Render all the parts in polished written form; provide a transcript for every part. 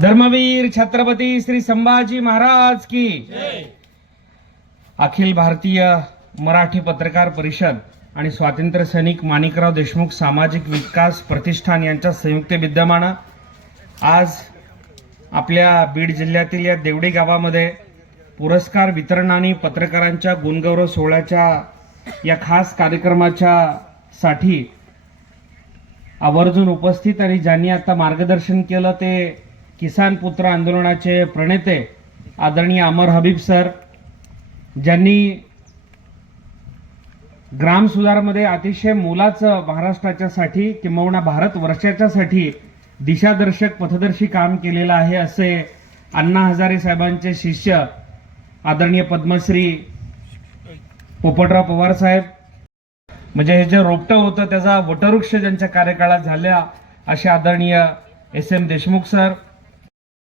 धर्मवीर छत्रपती श्री संभाजी महाराज की अखिल भारतीय मराठी पत्रकार परिषद आणि स्वातंत्र्य सैनिक माणिकराव देशमुख सामाजिक विकास प्रतिष्ठान यांच्या संयुक्त विद्यमाने आज आपल्या बीड जिल्ह्यातील या देवडी गावामध्ये पुरस्कार वितरण आणि पत्रकारांच्या गुणगौरव सोहळ्याच्या या खास कार्यक्रमाच्या साठी आवर्जून उपस्थित आणि ज्यांनी आता मार्गदर्शन केलं ते किसान पुत्र आंदोलनाचे प्रणेते आदरणीय अमर हबीब सर, ज्यांनी ग्राम सुधारमध्ये अतिशय मोलाचं महाराष्ट्राच्यासाठी किंवा भारत वर्षाच्यासाठी दिशादर्शक पथदर्शी काम केलेलं आहे असे अण्णा हजारे साहेबांचे शिष्य आदरणीय पद्मश्री पोपटराव पवार साहेब, म्हणजे हे जे रोपटं होतं त्याचा वटवृक्ष ज्यांच्या कार्यकाळात झाल्या असे आदरणीय एस.एम. देशमुख सर,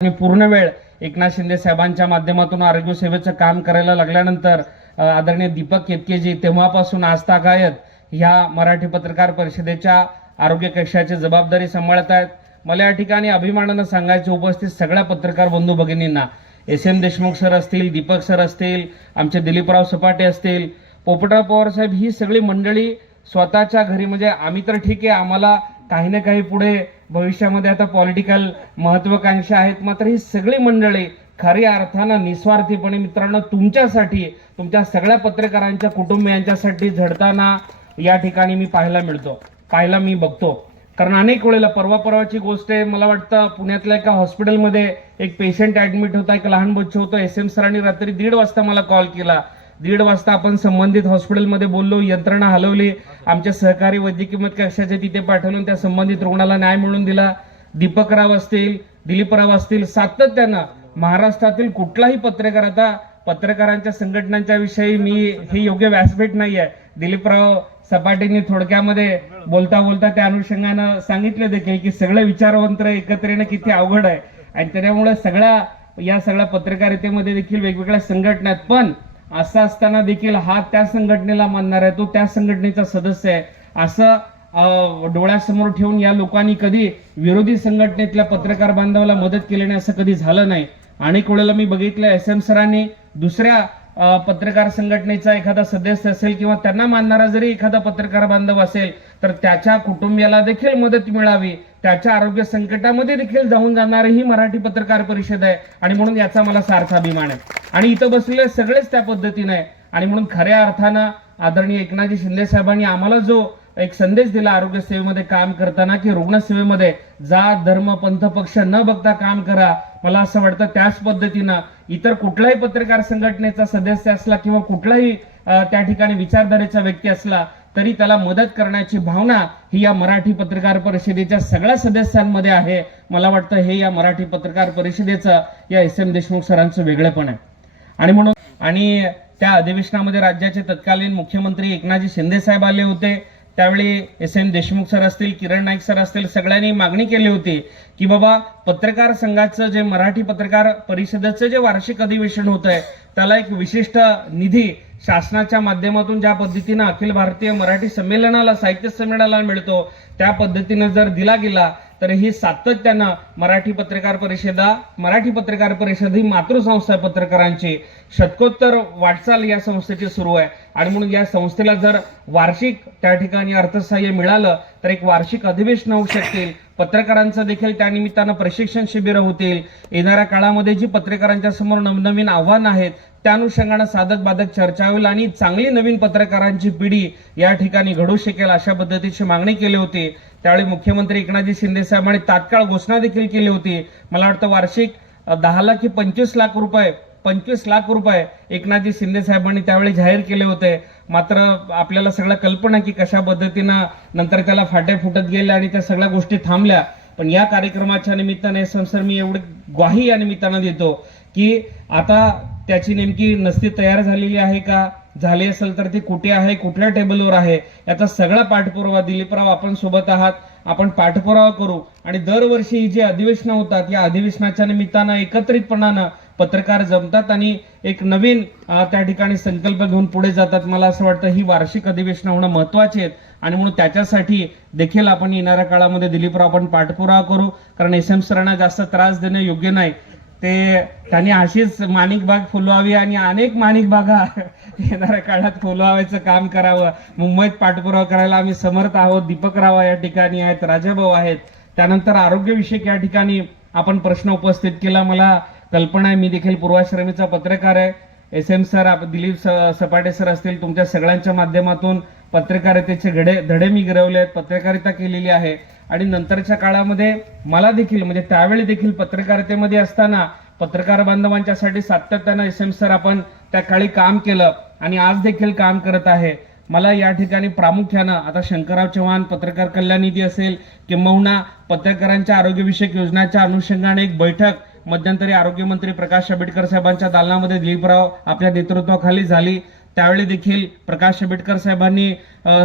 आणि पूर्ण वेळ एकनाथ शिंदे साहेबांच्या माध्यमातून आरोग्य सेवेचं काम करायला लागल्यानंतर आदरणीय दीपक केतकेजी तेव्हापासून आजतागायत ह्या मराठी पत्रकार परिषदेच्या आरोग्य कक्षाची जबाबदारी सांभाळत आहेत. मला या ठिकाणी अभिमानानं सांगायचे उपस्थित सगळ्या पत्रकार बंधू भगिनींना, एस.एम. देशमुख सर असतील, दीपक सर असतील, आमचे दिलीपराव सपाटे असतील, पोपटराव पवार साहेब, ही सगळी मंडळी स्वतःच्या घरी, म्हणजे आम्ही तर ठीक आहे, आम्हाला काही ना काही पुढे भविष्यामध्ये आता पॉलिटिकल महत्वाकांक्षा आहेत, मात्र ही सगळी मंडळी खऱ्या अर्थानं निस्वार्थीपणे मित्रांनो तुमच्यासाठी, तुमच्या सगळ्या पत्रकारांच्या कुटुंबियांच्यासाठी झडताना या ठिकाणी मी पाहायला मी बघतो. कारण अनेक वेळेला परवाची गोष्ट आहे, मला वाटतं पुण्यातल्या एका हॉस्पिटलमध्ये एक पेशंट ऍडमिट होता, एक लहान बच्चू होतं. एस.एम. सरांनी रात्री 1:30 वाजता मला कॉल केला. 1:30 वाजता आपण संबंधित हॉस्पिटलमध्ये बोललो, यंत्रणा हलवली, आमच्या सहकारी वैद्यकीय मत कक्षाचे तिथे पाठवून त्या संबंधित रुग्णाला न्याय मिळवून दिला. दीपकराव असतील, दिलीपराव असतील, सातत्यानं महाराष्ट्रातील कुठलाही पत्रकार, आता पत्रकारांच्या संघटनांच्या विषयी मी हे योग्य व्यासपीठ नाही आहे, दिलीपराव सपाटेंनी थोडक्यामध्ये बोलता त्या अनुषंगानं सांगितले देखील की सगळे विचारवंत एकत्र येणं किती अवघड आहे, आणि त्यामुळे सगळ्या पत्रकारितेमध्ये देखील वेगवेगळ्या संघटना आहेत. पण असं असताना देखील हा त्या संघटनेला मानणार आहे, तो त्या संघटनेचा सदस्य आहे, असं डोळ्यासमोर ठेवून या लोकांनी कधी विरोधी संघटनेतल्या पत्रकार बांधवाला मदत केली नाही, असं कधी झालं नाही. अनेक वेळेला मी बघितलं एस.एम. सरांनी दुसऱ्या पत्रकार संघटनेचा एखादा सदस्य असेल किंवा त्यांना मानणारा जरी एखादा पत्रकार बांधव असेल तर त्याच्या कुटुंबियाला देखील मदत मिळावी, त्याच्या आरोग्य संकटामध्ये देखील जाऊन जाणारी ही मराठी पत्रकार परिषद आहे, आणि म्हणून याचा मला सार्थ अभिमान आहे. आणि इथं बसलेले सगळेच त्या पद्धतीने आहे, आणि म्हणून खऱ्या अर्थानं आदरणीय एकनाथजी शिंदे साहेबांनी आम्हाला जो एक संदेश दिला आरोग्य सेवेमध्ये काम करताना की रुग्णसेवेमध्ये जात धर्म पंथ पक्ष न बघता काम करा, मला असं वाटतं त्याच पद्धतीनं इतर कुठलाही पत्रकार संघटनेचा सदस्य असला किंवा कुठलाही त्या ठिकाणी विचारधारेचा व्यक्ती असला तरी त्याला मदत करण्याची भावना ही या मराठी पत्रकार परिषदेच्या सगळ्या सदस्यांमध्ये आहे. मला वाटतं हे या मराठी पत्रकार परिषदेचं या एस.एम. देशमुख सरांचं वेगळेपण आहे. आणि त्या अधिवेशनामध्ये राज्याचे तत्कालीन मुख्यमंत्री एकनाथजी शिंदे साहेब आले होते. त्यावेळी एस.एम. देशमुख सर असतील, किरण नाईक सर असतील, सगळ्यांनी मागणी केली होती की बाबा पत्रकार संघाचं जे मराठी पत्रकार परिषदेचं जे वार्षिक अधिवेशन होत आहे त्याला एक विशिष्ट निधी शासनाच्या माध्यमातून ज्या पद्धतीनं अखिल भारतीय मराठी संमेलनाला, साहित्य संमेलनाला मिळतो त्या पद्धतीनं जर दिला गेला तर ही सातत्यानं मराठी पत्रकार परिषद ही मातृसंस्था पत्रकारांची शतकोत्तर वाटचाल या संस्थेची सुरू आहे, आणि म्हणून या संस्थेला जर वार्षिक त्या ठिकाणी अर्थसहाय्य मिळालं तर एक वार्षिक अधिवेशन होऊ शकतील, पत्रकारांचं देखील त्या निमित्तानं प्रशिक्षण शिबिरं होतील. येणाऱ्या काळामध्ये जी पत्रकारांच्या समोर नवनवीन आव्हानं आहेत त्या अनुषंगानं साधक बाधक चर्चा होईल आणि चांगली नवीन पत्रकारांची पिढी या ठिकाणी घडू शकेल अशा पद्धतीची मागणी केली होती. त्यावेळी मुख्यमंत्री एकनाथजी शिंदे साहेबांनी तात्काळ घोषणा देखील केली होती. मला वाटतं वार्षिक 10 लाख की 25 लाख रुपये एकनाथजी शिंदे साहेबांनी त्यावेळी जाहीर केले होते. मात्र आपल्याला सगळं कल्पना की कशा पद्धतीनं नंतर त्याला फाटे फुटत गेले आणि त्या सगळ्या गोष्टी थांबल्या. पण या कार्यक्रमाच्या निमित्ताने सर मी एवढी ग्वाही या निमित्तानं देतो की आता त्याची नेमकी नस्ती तयार झालेली आहे का, झाली असेल तर ती कुठे आहे, कुठल्या टेबलवर आहे, याचा सगळा पाठपुरावा दिलीपराव आपण सोबत आहात, आपण पाठपुरावा करू. आणि दरवर्षी ही जी अधिवेशनं होतात या अधिवेशनाच्या निमित्तानं एकत्रितपणानं पत्रकार जमतात आणि एक नवीन त्या ठिकाणी संकल्प घेऊन पुढे जातात. मला असं वाटतं ही वार्षिक अधिवेशनं होणं महत्वाची आहेत आणि म्हणून त्याच्यासाठी देखील आपण येणाऱ्या काळामध्ये दिलीपराव आपण पाठपुरावा करू. कारण एस एम सरांना जास्त त्रास देणं योग्य नाही. त्यांनी अशीच माणिक बाग फुलवावी आणि अनेक माणिक बागा येणाऱ्या काळात फुलवायचं काम करावं. मुंबईत पाठपुरावा करायला आम्ही समर्थ आहोत. दीपक राव या ठिकाणी आहेत, राजाभाऊ आहेत. त्यानंतर आरोग्यविषयक या ठिकाणी आपण प्रश्न उपस्थित केला. मला कल्पना आहे, मी देखील पूर्वाश्रमीचा पत्रकार आहे. एस एम सर, दिलीप सपाटे सर असतील, तुमच्या सगळ्यांच्या माध्यमातून पत्रकारितेचे धडे मी गिरवले आहेत, पत्रकारिता केलेली आहे. आणि नंतरच्या काळामध्ये मला देखील म्हणजे त्यावेळी देखील पत्रकारितेमध्ये असताना पत्रकार बांधवांच्यासाठी सातत्यानं एस एम सर आपण त्या काळी काम केलं आणि आज देखील काम करत आहे. मला या ठिकाणी प्रामुख्यानं आता शंकरराव चव्हाण पत्रकार कल्याण निधी असेल किंबहुना पत्रकारांच्या आरोग्यविषयक योजनांच्या अनुषंगाने एक बैठक मध्यंतरी आरोग्यमंत्री प्रकाश आंबेडकर साहेबांच्या दालनामध्ये दिलीपराव आपल्या नेतृत्वाखाली झाली. त्यावेळी देखील प्रकाश आंबेडकर साहेबांनी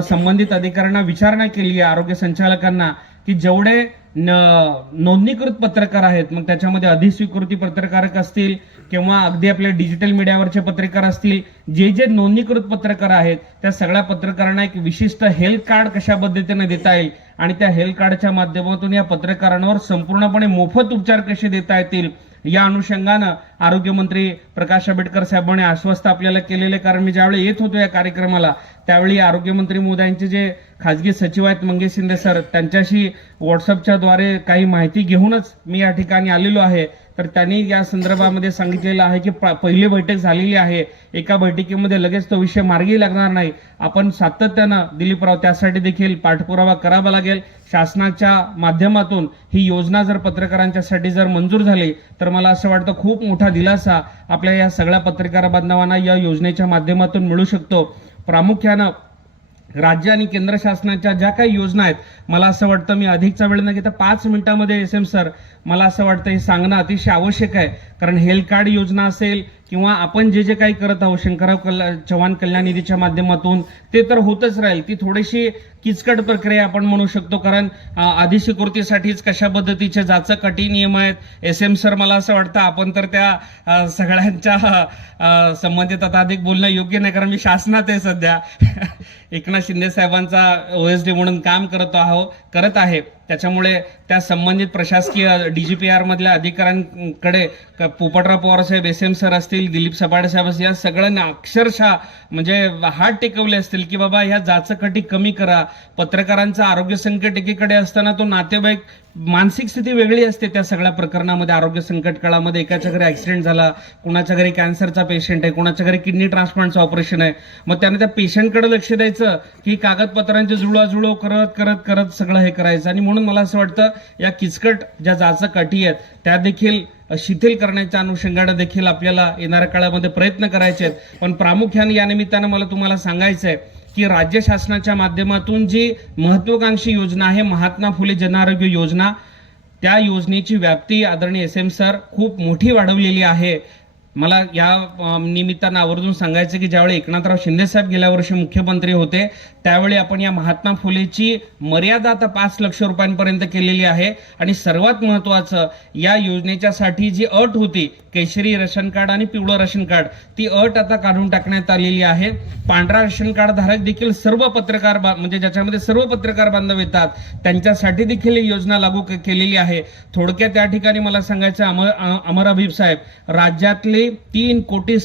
संबंधित अधिकाऱ्यांना विचारणा केली आहे, आरोग्य संचालकांना, की जेवढे नोंदणीकृत पत्रकार आहेत, मग त्याच्यामध्ये अधिस्वीकृती पत्रकारक असतील किंवा अगदी आपल्या डिजिटल मीडियावरचे पत्रकार असतील, जे नोंदणीकृत पत्रकार आहेत त्या सगळ्या पत्रकारांना एक विशिष्ट हेल्थ कार्ड कशा पद्धतीने देता येईल आणि त्या हेल्थ कार्डच्या माध्यमातून या पत्रकारांवर संपूर्णपणे मोफत उपचार कसे देता येतील या अनुषंगानं आरोग्यमंत्री प्रकाश आंबेडकर साहेबांनी आश्वस्त आपल्याला केलेले. कारण मी ज्यावेळी येत होतो या कार्यक्रमाला त्यावेळी आरोग्यमंत्री महोदयांचे जे खाजगी सचिव आहेत मंगेश शिंदे सर, त्यांच्याशी व्हॉट्सअपच्या द्वारे काही माहिती घेऊनच मी या ठिकाणी आलेलो आहे. तर त्यांनी या संदर्भामध्ये सांगितलेलं आहे की पहिली बैठक झालेली आहे, एका बैठकीमध्ये लगेच तो विषय मार्गी लागणार नाही. आपण सातत्यानं दिलीपराव त्यासाठी देखील पाठपुरावा करावा लागेल. शासनाच्या माध्यमातून ही योजना जर पत्रकारांच्यासाठी जर मंजूर झाली तर मला असं वाटतं खूप मोठा दिलासा आपल्या या सगळ्या पत्रकार बांधवांना या योजनेच्या माध्यमातून मिळू शकतो. प्रामुख्यानं राज्य आणि केंद्र शासनाच्या ज्या काही योजना आहेत, मला असं वाटतं मी अधिकचा वेळ न घेता 5 मिनिटांमध्ये एस एम सर मला असं वाटतं हे सांगणं अतिशय आवश्यक आहे. कारण हेल्थ कार्ड योजना असेल किंवा आपण जे काही करत आहोत शंकरराव चव्हाण कल्याण निधीच्या माध्यमातून ते तर होतच राहील. ती थोडीशी किचकट प्रक्रिया आपण म्हणू शकतो, कारण अधिस्वीकृतीसाठीच कशा पद्धतीचे जाचक अटी नियम आहेत. एस एम सर मला असं वाटतं आपण तर त्या सगळ्यांच्या संबंधित आता अधिक बोलणं योग्य नाही, कारण मी शासनात आहे सध्या. एकनाथ शिंदे साहेबांचा OSD म्हणून काम करत आहे. त्याच्यामुळे त्या संबंधित प्रशासकीय DGPR मधल्या अधिकाऱ्यांकडे पोपटराव पवार साहेब, एस एम सर असतील, दिलीप सपाटे साहेब असतील, या सगळ्यांना अक्षरशः म्हणजे हात टेकवले असतील की बाबा ह्या जाचकटी कमी करा. पत्रकारांचं आरोग्य संकट एकीकडे असताना तो नातेवाईक मानसिक स्थिती वेगळी असते त्या सगळ्या प्रकरणामध्ये. आरोग्य संकट काळामध्ये एकाच्या घरी ऍक्सिडेंट झाला, कुणाच्या घरी कॅन्सरचा पेशंट आहे, कुणाच्या घरी किडनी ट्रान्सप्लांटचं ऑपरेशन आहे, मग त्याने त्या पेशंटकडे लक्ष द्यायचं की कागदपत्रांची जुळवाजुळव करत सगळं हे करायचं. आणि म्हणून मला असं वाटतं या किचकट ज्या जाचक अटी आहेत त्या देखील शिथिल करण्याच्या अनुषंगाने देखील आपल्याला येणाऱ्या काळामध्ये प्रयत्न करायचे आहेत. पण प्रामुख्याने या निमित्तानं मला तुम्हाला सांगायचं आहे की राज्य शासनाच्या माध्यमातून जी महत्वाकांक्षी योजना आहे महात्मा फुले जनआरोग्य योजना, त्या योजनेची व्याप्ती आदरणीय एस एम सर खूप मोठी वाढवलेली आहे. मला या निमित्तानं आवर्जून सांगायचं की ज्यावेळी एकनाथराव शिंदे साहेब गेल्या वर्षी मुख्यमंत्री होते त्यावेळी आपण या महात्मा फुलेची मर्यादा आता 5 लाख रुपयांपर्यंत केलेली आहे. आणि सर्वात महत्वाचं या योजनेच्यासाठी जी अट होती केशरी रेशन कार्ड आणि पिवळं रेशन कार्ड, ती अट आता काढून टाकण्यात आलेली आहे. पांढरा रेशन कार्ड धारक देखील सर्व पत्रकार म्हणजे ज्याच्यामध्ये सर्व पत्रकार बांधव येतात त्यांच्यासाठी देखील ही योजना लागू केलेली आहे. थोडक्यात त्या ठिकाणी मला सांगायचं अमर अभिब साहेब, राज्यातले 3 कोटी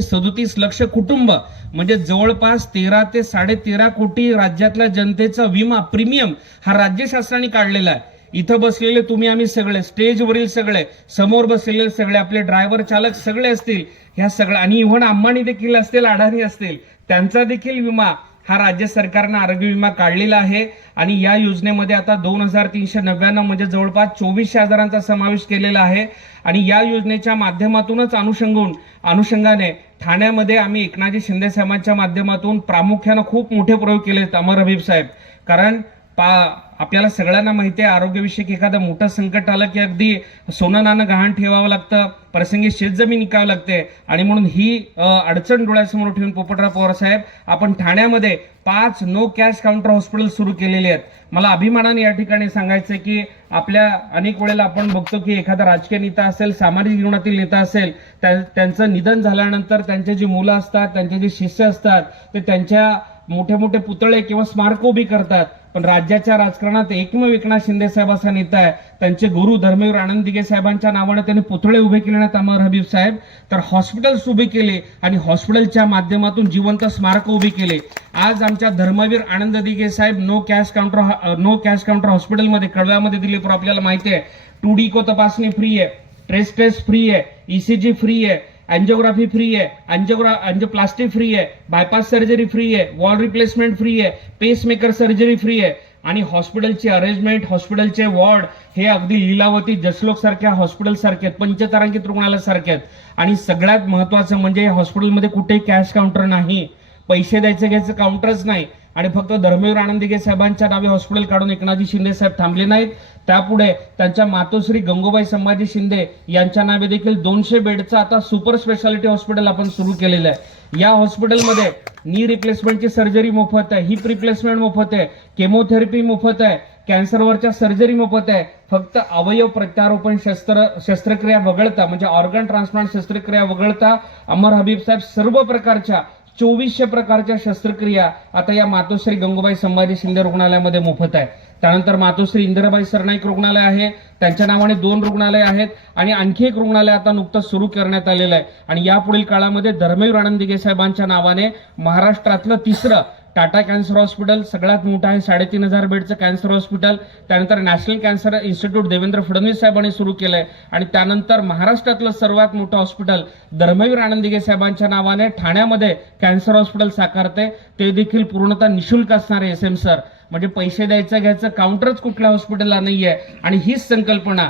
37 लक्ष कुटुंब म्हणजे जवळपास 13 ते 13.5 कोटी राज्यातल्या जनतेचा विमा प्रीमियम हा राज्य शासनाने काढलेला आहे. इथं बसलेले तुम्ही आम्ही सगळे, स्टेजवरील सगळे, समोर बसलेले सगळे, आपले ड्रायव्हर चालक सगळे असतील, ह्या सगळ्या आणि इव्हन अंबानी देखील असतील, अडाणी असतील, त्यांचा देखील विमा हा राज्य सरकारनं आरोग्य विमा काढलेला आहे. आणि या योजनेमध्ये आता 2399 म्हणजे जवळपास 2400 हजारांचा समावेश केलेला आहे. आणि या योजनेच्या माध्यमातूनच अनुषंगाने ठाण्यामध्ये आम्ही एकनाथजी शिंदे साहेबांच्या माध्यमातून प्रामुख्यानं खूप मोठे प्रयोग केले अमर हबीब साहेब. कारण आपल्याला सगळ्यांना माहिती आहे, आरोग्यविषयक एखादं मोठं संकट आलं की अगदी सोनं नाणं गहाण ठेवावं लागतं, प्रसंगी शेतजमीन विकावं लागते. आणि म्हणून ही अडचण डोळ्यासमोर ठेवून पोपटराव पवार साहेब आपण ठाण्यामध्ये 5 नो कॅश काउंटर हॉस्पिटल सुरू केलेले आहेत. मला अभिमानाने या ठिकाणी सांगायचं की आपल्या अनेक वेळेला आपण बघतो की एखादा राजकीय नेता असेल, सामाजिक जीवनातील नेता असेल, त्यांचं निधन झाल्यानंतर त्यांचे जे मुलं असतात, त्यांचे जे शिष्य असतात, ते त्यांच्या मोठे मोठे पुतळे किंवा स्मारक उभी करतात. पण राज्याच्या राजकारणात एकमेव एकनाथ शिंदे साहेब असा नेता आहे, त्यांचे गुरु धर्मवीर आनंद दिघे साहेबांच्या नावाने त्यांनी पुतळे उभे केले नाहीत अमर हबीब साहेब, तर हॉस्पिटल्स उभे केले आणि हॉस्पिटलच्या माध्यमातून जिवंत स्मारक उभे केले. आज आमच्या धर्मवीर आनंद दिघे साहेब नो कॅश काउंटर हॉस्पिटलमध्ये कळव्यामध्ये दिल्लीपूर आपल्याला माहिती आहे 2D को तपासणी फ्री आहे, ट्रेस टेस्ट फ्री आहे, ECG फ्री आहे, एंजियोग्राफी फ्री है, एंजियोप्लास्टी फ्री है, बायपास सर्जरी फ्री है, वॉल रिप्लेसमेंट फ्री है, पेसमेकर सर्जरी फ्री है. आणि हॉस्पिटलची अरेंजमेंट, हॉस्पिटलचे वॉर्ड हे अगदी लीलावती जसलोक सारख्या हॉस्पिटल सारखे आहेत, पंचतारांकित रुग्णालय सारखे आहेत. आणि सगळ्यात महत्वाचं म्हणजे हॉस्पिटलमध्ये कुठेही कॅश काउंटर नाही, पैसे घ्यायचं काउंटरच नाही. आणि फक्त धर्मवीर आनंद दिघे साहेबांच्या नावे हॉस्पिटल काढून एकनाथजी शिंदे साहेब थांबले नाहीत, त्यापुढे त्यांच्या मातोश्री गंगूबाई संभाजी शिंदे यांच्या नावे देखील 200 बेडचं आता सुपर स्पेशालिटी हॉस्पिटल आपण सुरू केलेलं आहे. या हॉस्पिटलमध्ये नी रिप्लेसमेंटची सर्जरी मोफत आहे, हिप रिप्लेसमेंट मोफत आहे, केमोथेरपी मोफत आहे, कॅन्सरवरच्या सर्जरी मोफत आहे. फक्त अवयव प्रत्यारोपण शस्त्रक्रिया वगळता म्हणजे ऑर्गन ट्रान्सप्लांट शस्त्रक्रिया वगळता अमर हबीब साहेब सर्व प्रकारच्या 2400 प्रकारच्या शस्त्रक्रिया आता या मातोश्री गंगूबाई संभाजी शिंदे रुग्णालयामध्ये मोफत आहे. त्यानंतर मातोश्री इंदिराबाई सरनाईक रुग्णालय आहे, त्यांच्या नावाने 2 रुग्णालय आहेत आणि आणखी एक रुग्णालय आता नुकतंच सुरू करण्यात आलेलं आहे. आणि यापुढील काळामध्ये धर्मवीर आनंद दिघे साहेबांच्या नावाने महाराष्ट्रातलं 3रं टाटा कॅन्सर हॉस्पिटल सगळ्यात मोठं आहे, 3500 बेडचं कॅन्सर हॉस्पिटल. त्यानंतर national cancer institute Devendra Fadnavis साहेबांनी सुरू केलंय. आणि त्यानंतर महाराष्ट्रातलं सर्वात मोठं हॉस्पिटल धर्मवीर आनंद दिघे साहेबांच्या नावाने ठाण्यामध्ये कॅन्सर हॉस्पिटल साकारते, ते देखील पूर्णतः निशुल्क असणारे SM सर. म्हणजे पैसे घ्यायचं काउंटरच कुठल्या हॉस्पिटलला नाहीये. आणि हीच संकल्पना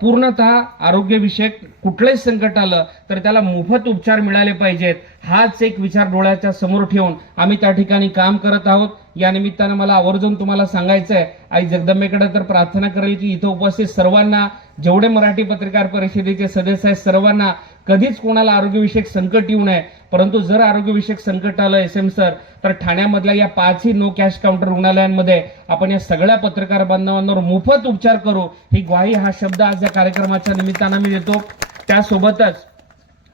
पूर्णतः आरोग्यविषयक कुठलंही संकट आलं तर त्याला मोफत उपचार मिळाले पाहिजेत, हाच एक विचार डोळ्याच्या समोर ठेवून आम्ही त्या ठिकाणी काम करत आहोत. या निमित्तानं मला आवर्जून तुम्हाला सांगायचं आहे, आई जगदंबेकडे तर प्रार्थना करेल की इथं उपस्थित सर्वांना, जेवढे मराठी पत्रकार परिषदेचे सदस्य आहेत सर्वांना कधीच कोणाला आरोग्यविषयक संकट येऊ नये. परंतु जर आरोग्यविषयक संकट आलं SM सर तर ठाण्यामधल्या या 5ही नो कॅश काउंटर रुग्णालयांमध्ये आपण या सगळ्या पत्रकार बांधवांवर मोफत उपचार करू, ही ग्वाही हा शब्द आज या कार्यक्रमाच्या निमित्तानं मी देतो. त्यासोबतच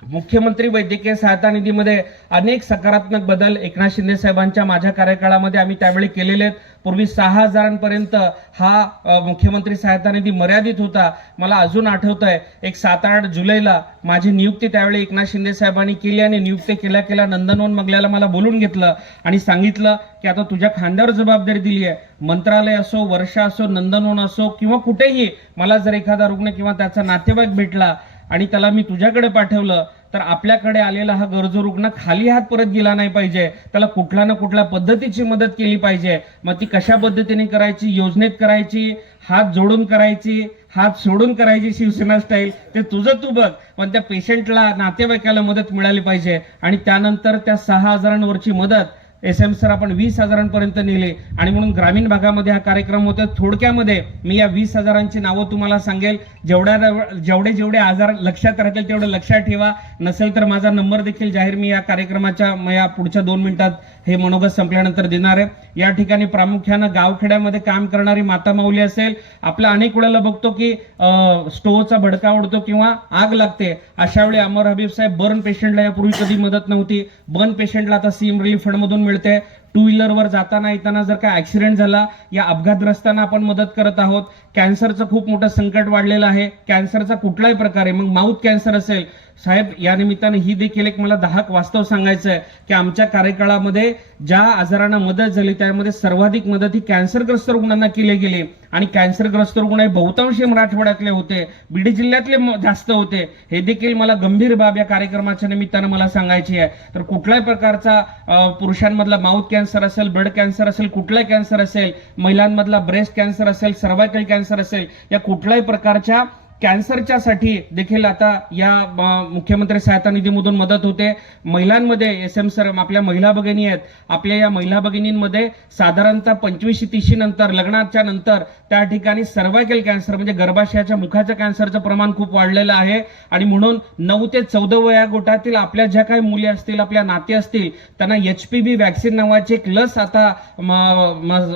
मुख्यमंत्री वैद्यकीय सहायता निधीमध्ये अनेक सकारात्मक बदल एकनाथ शिंदे साहेबांच्या माझ्या कार्यकाळामध्ये आम्ही त्यावेळी केलेले आहेत. पूर्वी 6000 हा मुख्यमंत्री सहायता निधी मर्यादित होता. मला अजून आठवत आहे, एक 7-8 जुलैला माझी नियुक्ती त्यावेळी एकनाथ शिंदे साहेबांनी केली आणि नियुक्ती केल्या नंदनवन मगल्याला मला बोलून घेतलं आणि सांगितलं की आता तुझ्या खांद्यावर जबाबदारी दिली आहे, मंत्रालय असो, वर्षा असो, नंदनवन असो किंवा कुठेही मला जर एखादा रुग्ण किंवा त्याचा नातेवाईक भेटला आणि त्याला मी तुझ्याकडे पाठवलं तर आपल्याकडे आलेला हा गरजू रुग्ण खाली हात परत गेला नाही पाहिजे, त्याला कुठल्या ना कुठल्या पद्धतीची मदत केली पाहिजे. मग ती कशा पद्धतीने करायची, योजनेत करायची, हात जोडून करायची, हात सोडून करायची, शिवसेना स्टाईल, ते तुझं तू बघ, पण त्या पेशंटला, नातेवाईकाला मदत मिळाली पाहिजे. आणि त्यानंतर त्या 6000वरची मदत SM सर आपण 20,000पर्यंत नेले. आणि म्हणून ग्रामीण भागामध्ये हा कार्यक्रम होता. थोडक्यामध्ये मी या 20,000ची नावं तुम्हाला सांगेल, जेवढे आजार लक्षात राहतील तेवढे लक्षात ठेवा, नसेल तर माझा नंबर देखील जाहीर मी या कार्यक्रमाच्या या पुढच्या 2 मिनिटात हे मनोगत संपल्यानंतर देणार आहे. या ठिकाणी प्रामुख्यानं गावखेड्यामध्ये काम करणारी माता माऊली असेल, आपल्या अनेक वेळेला बघतो की स्टोव्हचा भडका उडतो किंवा आग लागते, अशा वेळी अमर हबीब साहेब बर्न पेशंटला यापूर्वी कधी मदत नव्हती, बर्न पेशंटला आता CM रिलीफ फंडमधून मिळते. 2 व्हीलरवर जाताना येताना जर काय ऍक्सिडेंट झाला, या अपघातग्रस्तांना आपण मदत करत आहोत. कॅन्सरचं खूप मोठं संकट वाढलेलं आहे, कॅन्सरचा कुठलाही प्रकार आहे, मग माउथ कॅन्सर असेल साहेब, या निमित्ताने ही देखील एक मला 10 वास्तव सांगायचं आहे की आमच्या कार्यकाळामध्ये ज्या आजारांना मदत झाली त्यामध्ये सर्वाधिक मदत ही कॅन्सरग्रस्त रुग्णांना केली गेली. आणि कॅन्सरग्रस्त रुग्ण हे बहुतांशी मराठवाड्यातले होते, बीड जिल्ह्यातले जास्त होते. हे देखील मला गंभीर बाब या कार्यक्रमाच्या निमित्तानं मला सांगायची आहे. तर कुठल्याही प्रकारचा पुरुषांमधला माउथ कॅन्सर असेल, ब्लड कॅन्सर असेल, कुठलाही कॅन्सर असेल, महिलांमधला ब्रेस्ट कॅन्सर असेल, सर्वायकल कॅन्सर असेल, या कुठल्याही प्रकारच्या कॅन्सरच्या साठी देखील आता या मुख्यमंत्री सहायता निधीमधून मदत होते. महिलांमध्ये SM सर आपल्या महिला भगिनी आहेत, आपल्या या महिला भगिनींमध्ये साधारणतः 25-30 नंतर लग्नाच्या नंतर त्या ठिकाणी सर्व्हायकल कॅन्सर म्हणजे गर्भाशयाच्या मुखाच्या कॅन्सरचं प्रमाण खूप वाढलेलं आहे. आणि म्हणून 9 ते 14 वया गटातील आपल्या ज्या काही मुली असतील, आपल्या नाते असतील, त्यांना HPV वॅक्सिन नावाची एक लस आता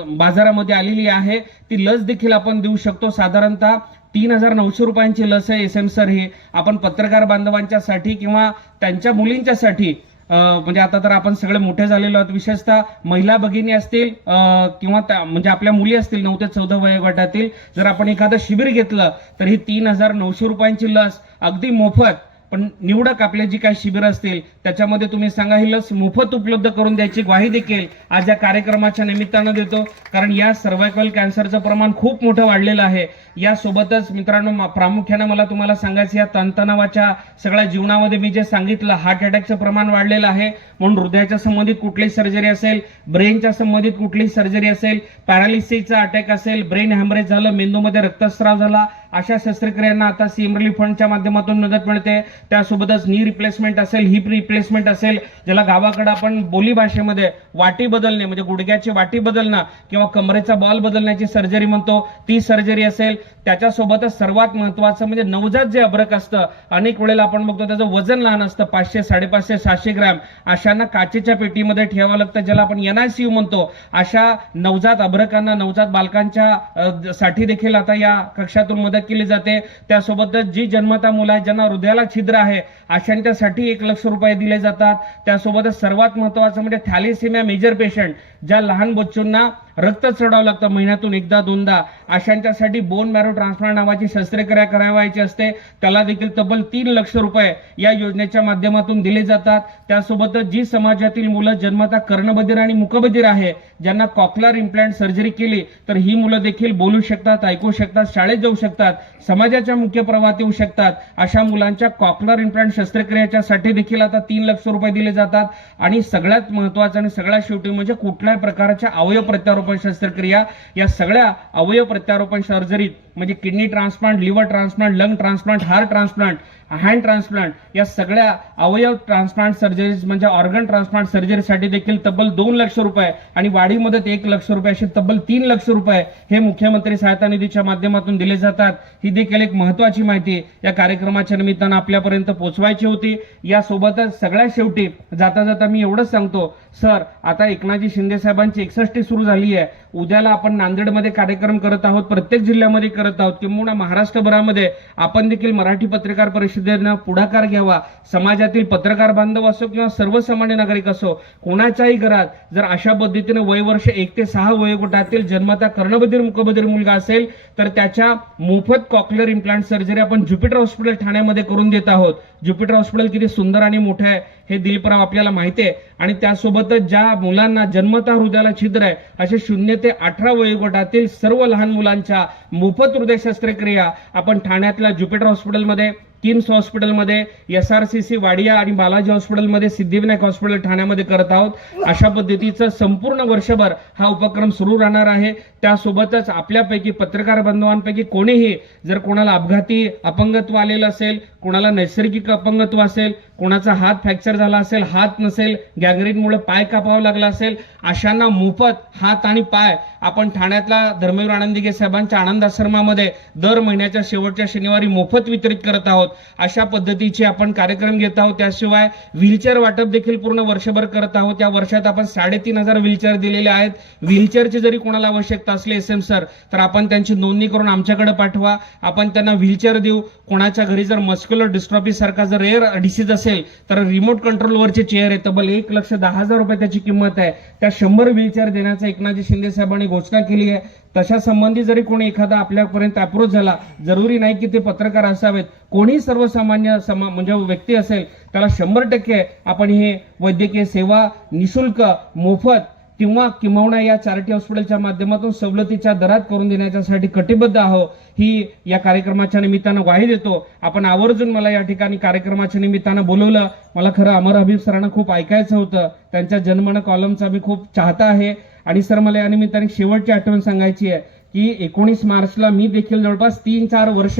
बाजारामध्ये आलेली आहे. ती लस देखील आपण देऊ शकतो. साधारणतः 3,900 रुपयांची लस आहे SM सर. ही आपण पत्रकार बांधवांच्यासाठी किंवा त्यांच्या मुलींच्यासाठी म्हणजे आता तर आपण सगळे मोठे झालेलो आहोत, विशेषतः महिला भगिनी असतील किंवा म्हणजे आपल्या मुली असतील 9 ते 14 वयोगटातील, जर आपण एखादं शिबिर घेतलं तर ही 3,900 रुपयांची लस अगदी मोफत, पण निवडक आपले जी काही शिबिर असतील त्याच्यामध्ये तुम्ही सांगा ही लस मोफत उपलब्ध करून द्यायची ग्वाही देखील आज या कार्यक्रमाच्या निमित्तानं देतो. कारण या सर्व्हायकल कॅन्सरचं प्रमाण खूप मोठं वाढलेलं आहे. यासोबतच मित्रांनो, प्रामुख्यानं मला तुम्हाला सांगायचं, या तणतणावाच्या सगळ्या जीवनामध्ये मी जे सांगितलं, हार्ट अटॅकचं प्रमाण वाढलेलं आहे. म्हणून हृदयाच्या संबंधित कुठलीही सर्जरी असेल, ब्रेनच्या संबंधित कुठलीही सर्जरी असेल, पॅरालिसिसचा अटॅक असेल, ब्रेन हॅमरेज झालं, मेंदूमध्ये रक्तस्राव झाला, अशा शस्त्रक्रियांना आता सीएम रिलीफ फंडच्या माध्यमातून मदत मिळते. त्यासोबतच नी रिप्लेसमेंट असेल, हिप रिप्लेसमेंट असेल, ज्याला गावाकडे आपण बोली भाषेमध्ये वाटी बदलणे म्हणजे गुडघ्याची वाटी बदलणं किंवा कमरेचा बॉल बदलण्याची सर्जरी म्हणतो, ती सर्जरी असेल. त्याच्यासोबतच सर्वात महत्वाचं म्हणजे नवजात जे अभ्रक असतं, अनेक वेळेला आपण बघतो त्याचं वजन लहान असतं, 500, 550, 700 ग्रॅम, अशांना काचेच्या पेटीमध्ये ठेवावं लागतं, ज्याला आपण NICU म्हणतो. अशा नवजात अभ्रकांना, नवजात बालकांच्या साठी देखील आता या कक्षातून मदत केली जाते. त्यासोबतच जी जन्मता मुलं आहेत ज्यांना हृदयाला छिद्र आहे अशांच्यासाठी 1 लाख रुपये दिले जातात. त्यासोबतच सर्वात महत्वाचं म्हणजे थॅलेसेमिया मेजर पेशंट, ज्या लहान बच्चूंना रक्त चढावं लागतं महिन्यातून 1-2दा, अशांच्यासाठी बोन मॅरो ट्रान्सप्लांट नावाची शस्त्रक्रिया करावायची असते, त्याला देखील तब्बल 3 लाख रुपये या योजनेच्या माध्यमातून दिले जातात. त्यासोबतच जी समाजातील मुलं जन्मतः कर्णबधिर आणि मुखबधिर आहे, ज्यांना कॉक्लर इम्प्लांट सर्जरी केली, तर ही मुलं देखील बोलू शकतात, ऐकू शकतात, शाळेत जाऊ शकतात, समाजाच्या मुख्य प्रवाहात येऊ शकतात. अशा मुलांच्या कॉक्लर इम्प्लांट शस्त्रक्रियेच्यासाठी देखील आता 3 लाख रुपये दिले जातात. आणि सगळ्यात महत्वाचं आणि सगळ्यात शेवटी म्हणजे कुठल्याही प्रकारच्या अवयव प्रत्यारोपण शस्त्रक्रिया, या सगळ्या अवयव प्रत्यारोपण सर्जरीत म्हणजे kidney transplant, liver transplant, lung transplant, heart transplant, hand transplant, या सगळ्या अवयव ट्रान्सप्लांट सर्जरीज म्हणजे ऑर्गन ट्रान्सप्लांट सर्जरीसाठी देखील तब्बल 2 लाख रुपये आणि वाढी मदत 1 लाख रुपये अशी तब्बल 3 लाख रुपये हे मुख्यमंत्री सहायता निधीच्या माध्यमातून दिले जातात. ही देखील एक महत्वाची माहिती या कार्यक्रमाच्या निमित्तानं आपल्यापर्यंत पोहोचवायची होती. यासोबतच सगळ्यात शेवटी जाता जाता मी एवढंच सांगतो, सर आता एकनाथजी शिंदे साहेबांची 61 सुरू झाली आहे. उद्याला आपण नांदेडमध्ये कार्यक्रम करत आहोत, प्रत्येक जिल्ह्यामध्ये करत आहोत, किंवा महाराष्ट्रभरामध्ये आपण देखील मराठी पत्रकार परिषदेनं पुढाकार घ्यावा. समाजातील पत्रकार बांधव असो किंवा सर्वसामान्य नागरिक असो, कोणाच्याही घरात जर अशा पद्धतीने वयवर्ष 1 ते 6 वयोगटातील जन्मतः कर्णबधिर मुखबधिर मुलगा असेल तर त्याच्या मोफत कॉक्लर इम्प्लांट सर्जरी आपण ज्युपिटर हॉस्पिटल ठाण्यामध्ये करून देत आहोत. ज्युपिटर हॉस्पिटल किती सुंदर आणि मोठं आहे हे दिलीपराव आपल्याला माहिती आहे. आणि त्यासोबतच ज्या मुलांना जन्मतः हृदयाला छिद्र आहे असे 0 ते 18 वयोगटातील सर्व लहान मुलांच्या मोफत हृदय शस्त्रक्रिया आपण ठाण्यातल्या ज्युपिटर हॉस्पिटलमध्ये, किम्स हॉस्पिटलमध्ये, SRCC वाडिया आणि बालाजी हॉस्पिटलमध्ये, सिद्धिविनायक हॉस्पिटल ठाण्यामध्ये करत आहोत. अशा पद्धतीचं संपूर्ण वर्षभर हा उपक्रम सुरू राहणार आहे. त्यासोबतच आपल्यापैकी पत्रकार बांधवांपैकी कोणीही जर कोणाला अपघाती अपंगत्व आलेलं असेल, कोणाला नैसर्गिक अपंगत्व असेल, कोणाचा हात फ्रॅक्चर झाला असेल, हात नसेल, गँग्रीनमुळे पाय कापावा लागला असेल, अशांना मोफत हात आणि पाय आपण ठाण्यातल्या धर्मवीर आनंदीगे साहेबांच्या आनंद आश्रमामध्ये दर महिन्याच्या शेवटच्या शनिवारी मोफत वितरित करत आहोत. अशा पद्धतीचे आपण कार्यक्रम घेत आहोत. त्याशिवाय व्हीलचेअर वाटप देखील पूर्ण वर्षभर करत आहोत. या वर्षात आपण 3,500 व्हीलचेअर दिलेले आहेत. व्हीलचेअरची जरी कोणाला आवश्यकता असली SM सर तर आपण त्यांची नोंदणी करून आमच्याकडे पाठवा, आपण त्यांना व्हीलचेअर देऊ. कोणाच्या घरी जर मस्क्युलर डिस्ट्रॉफी सारखा जर रेअर डिसीज असेल तर रिमोट कंट्रोलवरचे चेअर आहे, तब्बल 1,10,000 रुपये त्याची किंमत आहे. त्या 100 व्हीलचेअर देण्याचा एकनाथजी शिंदे साहेबांनी घोषणा केली आहे. तशा संबंधी जरी कोणी एखादा आपल्यापर्यंत अप्रोच झाला, जरुरी नाही की ते पत्रकार असावेत, कोणी सर्वसामान्य म्हणजे व्यक्ती असेल त्याला 100% आपण हे वैद्यकीय सेवा निशुल्क, मोफत किंवा किंबहुना या चॅरिटी हॉस्पिटलच्या माध्यमातून सवलतीच्या दरात करून देण्यासाठी कटिबद्ध आहोत. ही या कार्यक्रमाच्या निमित्तानं ग्वाही देतो. आपण आवर्जून मला या ठिकाणी कार्यक्रमाच्या निमित्तानं बोलवलं. मला खरं अमर हबीब सरांना खूप ऐकायचं होतं. त्यांच्या जन्मन कॉलमचा मी खूप चाहता आहे. आणि सर मला या निमित्ताने शेवटची आठवण सांगायची आहे की 19 मार्चला मी देखील जवळपास 3-4 वर्ष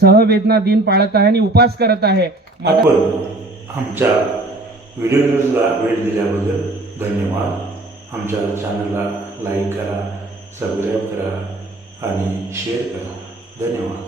सहवेदना दिन पाळत आहे आणि उपास करत आहे. आपण आमच्या व्हिडिओ न्यूजला वेळ दिल्याबद्दल धन्यवाद. आमच्या चॅनलला लाईक करा, सबस्क्राईब करा आणि शेअर करा. धन्यवाद.